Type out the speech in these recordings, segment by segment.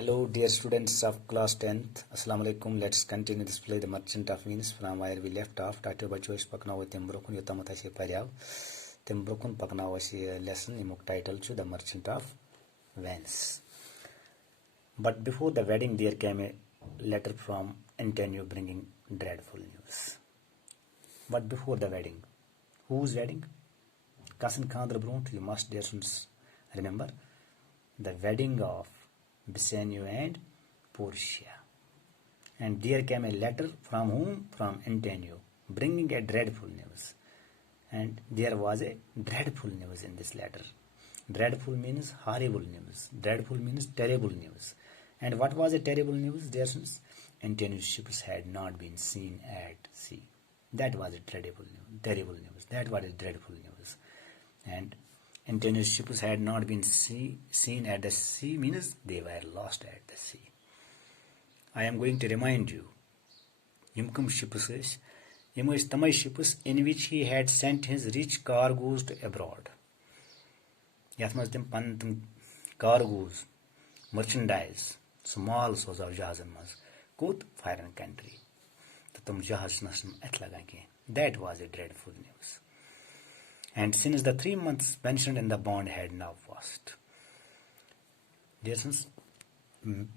Hello dear students of class 10th. Assalamu alaikum. Let's continue this play The Merchant of Venice from where we left off. Tato bacho is paknaw tem brokun yotamata se paryav. Tem brokun paknaw se lesson imuk title chu The Merchant of Venice. But before the wedding there came a letter from Antonio bringing dreadful news. But before the wedding, whose wedding? Kasin Khandra Brunt, you must dear students remember the wedding of Bisenio and Portia. And there came a letter from whom? From Antonio, bringing a dreadful news. And there was a dreadful news in this letter. Dreadful means horrible news. Dreadful means terrible news. And what was a terrible news, dear students? Antonio's ships had not been seen at sea. That was a terrible news. That was a dreadful news. And Antonio's ships had not been seen at the sea means they were lost at the sea. I am going to remind you, Yumkum ships is Tamai ships in which he had sent his rich cargoes to abroad. Yathmas them pantum cargoes, merchandise, small source of jazmas, good foreign country. That was a dreadful news. And since the 3 months mentioned in the bond had now passed. Dear students,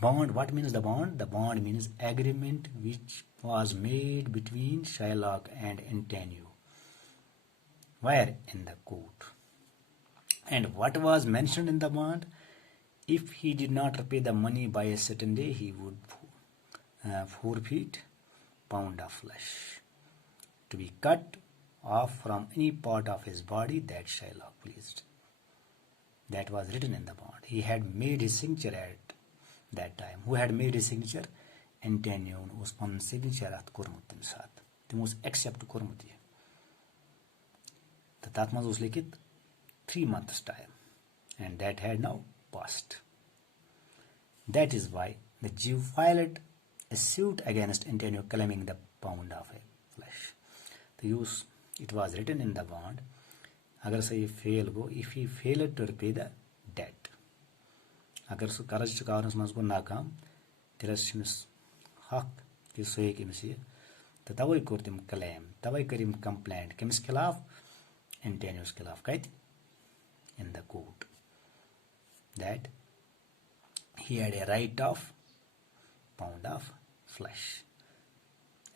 bond, what means the bond? The bond means agreement which was made between Shylock and Antonio. Where? In the court. And what was mentioned in the bond? If he did not repay the money by a certain day, he would forfeit pound of flesh to be cut off from any part of his body that Shylock pleased. That was written in the bond. He had made his signature at that time. Who had made his signature? Antonio was on signature at Kurmutim Sat. The most accept Kurmuti. The Tatmas was like it 3 months' time. And that had now passed. That is why the Jew filed a suit against Antonio claiming the pound of flesh. The use it was written in the bond, agar say fail go, if he failed to repay the debt. Agar so karaj chukavarnas mas go nakam, tiras hak ki soye ki misi, to tawai kurtim claim, tawai karim complaint, kimis khilaf, Antonio's khilaf kait in the court. That he had a right of pound of flesh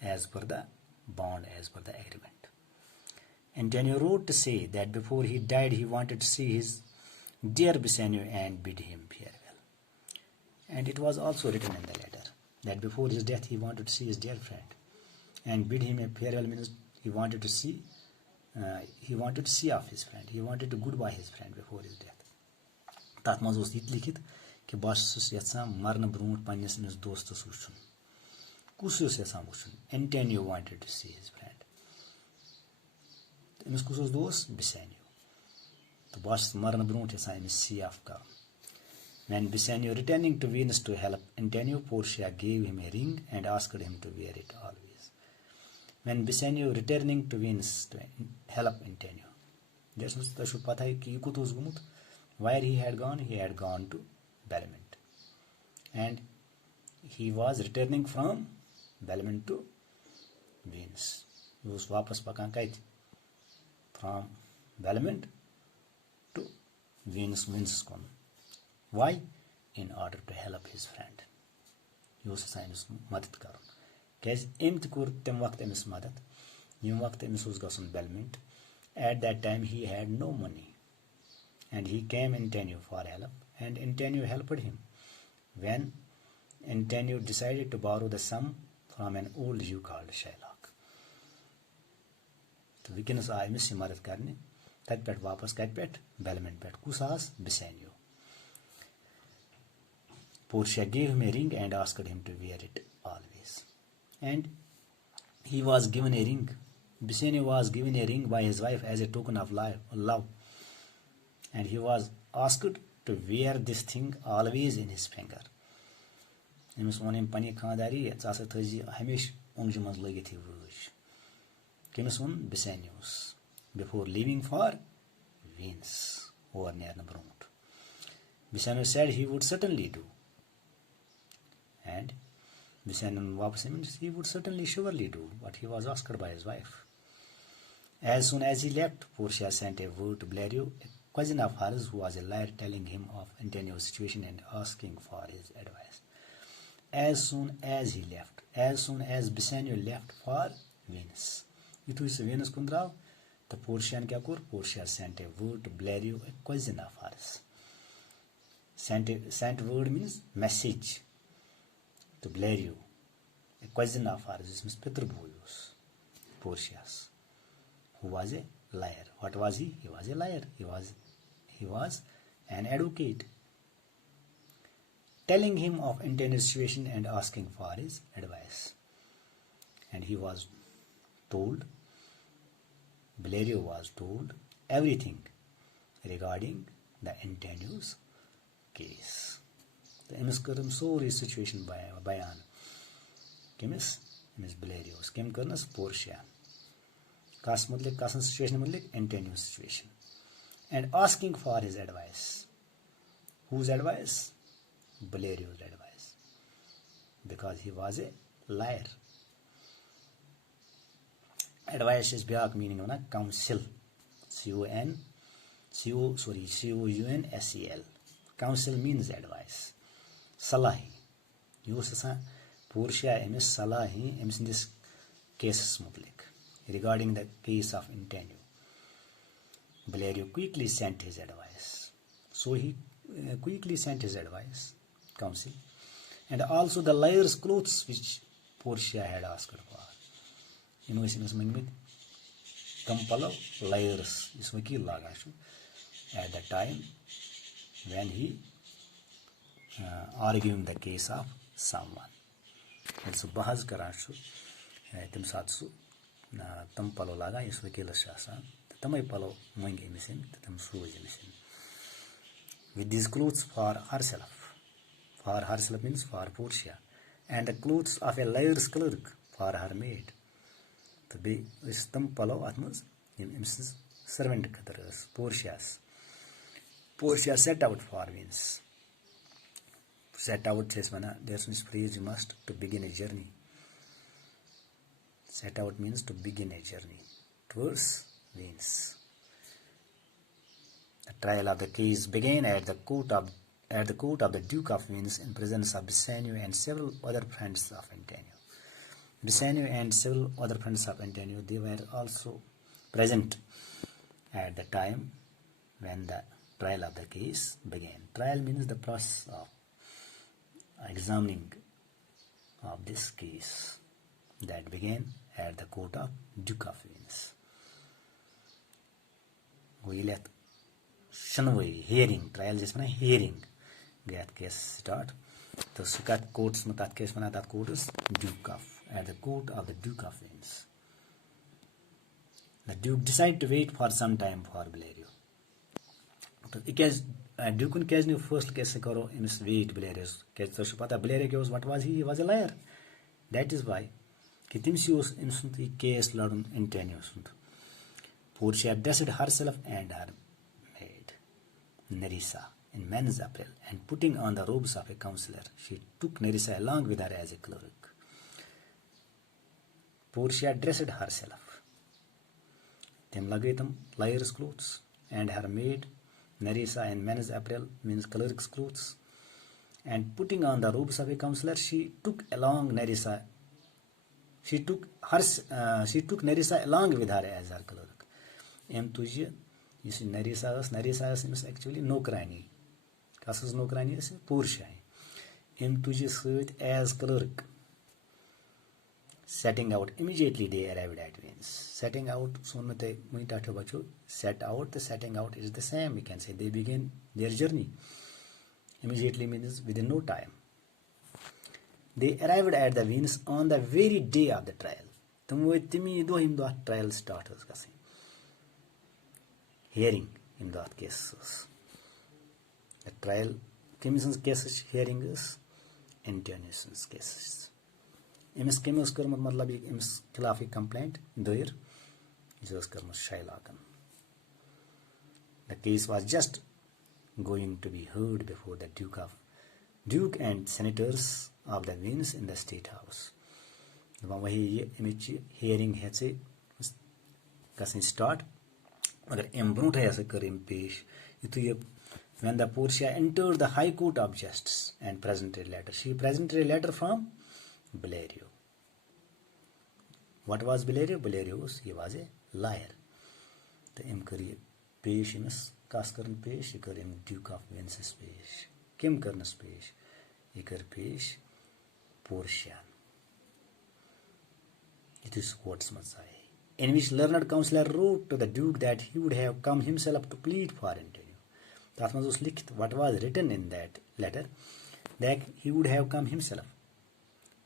as per the bond, as per the agreement. Antonio wrote to say that before he died he wanted to see his dear Bisenio and bid him farewell. And it was also written in the letter that before his death he wanted to see his dear friend and bid him a farewell means he wanted to see off his friend. He wanted to goodbye his friend before his death. Tat maz os yit likhit ki bas yatsan marna brunut pannis mis dostus wuchun. Kusus yatsan wuchun. Antonio wanted to see his friend. Emis kusos dos Bisenio. The boss marna brunt yatsan see off ka. When Bisenio returning to Venice to help Antonio, Portia gave him a ring and asked him to wear it always. When Bisenio returning to Venice to help Antonio, just the should patha ki kutos gumut. Where he had gone to Belmont. And he was returning from Belmont to Venice. He was wapas pakan kait from Belmont to Venice kon. Why? In order to help his friend. He was assigned madat karun. Kaz imt kur tem waqt emis madat. Yum waqt emis was gasun Belmont. At that time he had no money. And he came Antonio for help, and Antonio helped him. When Antonio decided to borrow the sum from an old Jew called Shylock. So we can say, I miss Marat Karni, that pet wapas kat pet, Belmont pet kusas, Bisenio. Portia gave him a ring and asked him to wear it always. And he was given a ring. Bisenio was given a ring by his wife as a token of love. And he was asked to wear this thing always in his finger. Emis onim pani khandari tsasa thaji hamish ungjumaz lagiti vuj. Kemis un Bisenius before leaving for Venice over near Brunt. Bisenio said he would certainly do. Buchanan वापस means he would certainly surely do what he was asked by his wife. As soon as he left, Portia sent a word to Blériot, a cousin of hers who was a liar, telling him of Antonio's situation and asking for his advice. As soon as he left, as soon as Bassanio left for Venice. Yuthu is Venus kundrav, the Portia kya kur? Portia sent a word to Blériot, a cousin of hers. Sent word means message to Blériot, a cousin of hers. This means Petrobuyos, Portia's, who was a liar. What was he? He was a liar. He was an advocate, telling him of Antonio's situation and asking for his advice. And he was told, Blériot was told everything regarding the Antonio's case. The emis kırım sorry situation bayan. Kimis? Emis Blériot's. Kim kırnas? Portia. Kas mutlik, kasın situation mutlik? Antonio's situation. And asking for his advice. Whose advice? Blériot's advice. Because he was a liar. Advice is beyond meaning of counsel. C-O-U-N-S-E-L. Counsel means advice. Salahi. Use Portia emis salahi emis in this case mutlik. Regarding the case of Antonio. Blériot quickly sent his advice. So he quickly sent his advice, counsel, and also the liar's clothes which Portia had asked for. You know, इसमें compel liars. इसमें की लगा शु at the time when he arguing the case of someone. Also bahas करा शु तम साथ शु तम पलो लगा इसमें की लशासा तम पलो मंगे मिशन तम सूज mission. With these clothes for herself. For herself means for Portia. And the clothes of a liar's clerk for her maid. The be is tam palo atmos in Mrs. servant Kataras, Portia's. Portia set out for Venice. Set out says mana, there's this phrase you must to begin a journey. Set out means to begin a journey towards Venice. The trial of the case began at the court of the Duke of Venice in presence of Bassanio and several other friends of Antonio. Bassanio and several other friends of Antonio, they were also present at the time when the trial of the case began. Trial means the process of examining of this case that began at the court of Duke of Venice. We let Shanway hearing trial just mean hearing get case start. The sukat courts में that case बना that court is Duke of at the court of the Duke of Venice. The Duke decided to wait for some time for Blériot. तो इकेज Duke ने कैसे नहीं first case करो इनस wait Blériot कैसे तो शुपता Blériot के उस what was he was a liar. That is why कि तिम सी उस इनसुंत एक case लड़न Antonio सुंत. Portia dressed herself and her maid Nerissa in men's apparel and putting on the robes of a counselor, she took Nerissa along with her as a clerk. Portia dressed herself. Them lagatum liar's clothes and her maid Nerissa in men's apparel means clerk's clothes and putting on the robes of a counselor, she took Nerissa along with her as her clerk. You see Nerissa is actually Nokrani. Kasas Nokrani is Portia. As clerk. Setting out, immediately they arrived at Venice. Setting out, set out, the setting out is the same. We can say they began their journey. Immediately means within no time. They arrived at the Venice on the very day of the trial. Trial starters. Hearing in that cases. The trial, Kimison's cases hearing is Antonio's cases. इमस केमस कर्म मतलब इमस खिलाफ एक complaint दायर जस कर्म शाइलाकन. The case was just going to be heard before the Duke and senators of the Venice in the State House. वही अमिच hearing हेचे गसन start मगर अम ब्रोट हसा कर पेश यु when the Portia entered the High Court of Justice and presented a letter. She presented a letter from Valerio. What was Valerio? Valerio he was a liar. तो अम कर पेश अमिस कस कर पेश यह कर ड्यूक ऑफ वेनिस पेश कम करनस पेश यह कर पेश पोर्शिया यु कोर्ट्स मज आए in which learned counselor wrote to the Duke that he would have come himself to plead for interview. That was लिखित what was written in that letter that he would have come himself.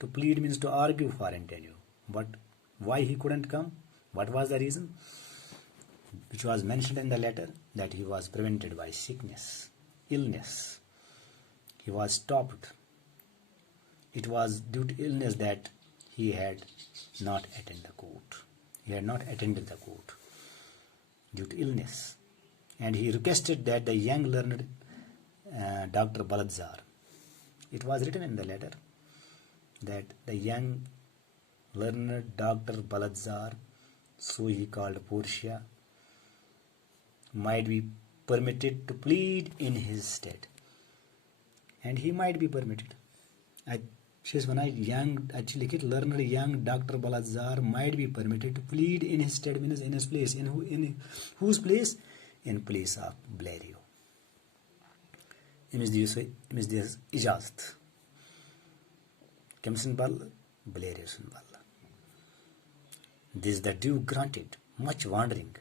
To plead means to argue for interview. But why he couldn't come? What was the reason? Which was mentioned in the letter that he was prevented by sickness, illness. He was stopped. It was due to illness that he had not attended the court. He had not attended the court due to illness. And he requested that the young learned Dr. Balazar, it was written in the letter that the young learned Dr. Balazar, so he called Portia, might be permitted to plead in his stead. And he might be permitted. She says, when I young, actually, learned young Dr. Balazar might be permitted to plead in his stead, means in his place. In whose place? In place of Valerio. Imis diyor icazet. Kimsin balla? Valerio'sun balla. This the Duke granted, much wondering.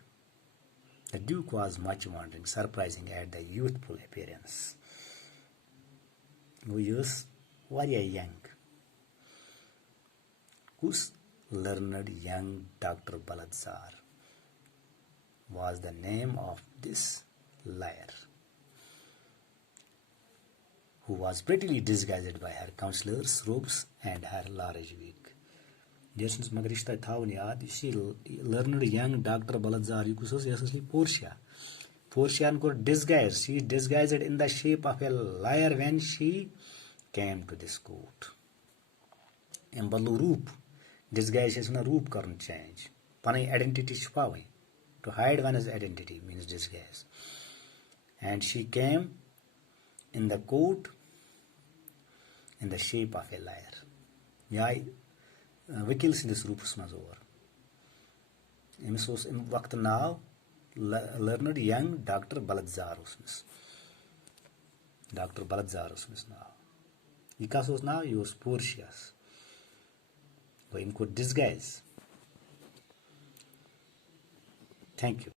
The Duke was much wondering, surprising at the youthful appearance. Who is very young. Whose learned young Dr. Balazar was the name of this liar, who was prettily disguised by her counselor's robes and her large wig. Jason's Magrista Town yard, she learned young Dr. Balazar, you could say Portia. Portia could disguise, she disguised in the shape of a liar when she came to this court. In Balu Roop, disguise is a roop current change. Pani identity shpawai. To hide one's identity means disguise. And she came in the court in the shape of a liar. Yai Vikils in this roop's mazor. Emissos in Wakt now learned young Dr. Balazarus. Dr. Balazarus now. Ikasos now use Portias. Who could disguise. Thank you.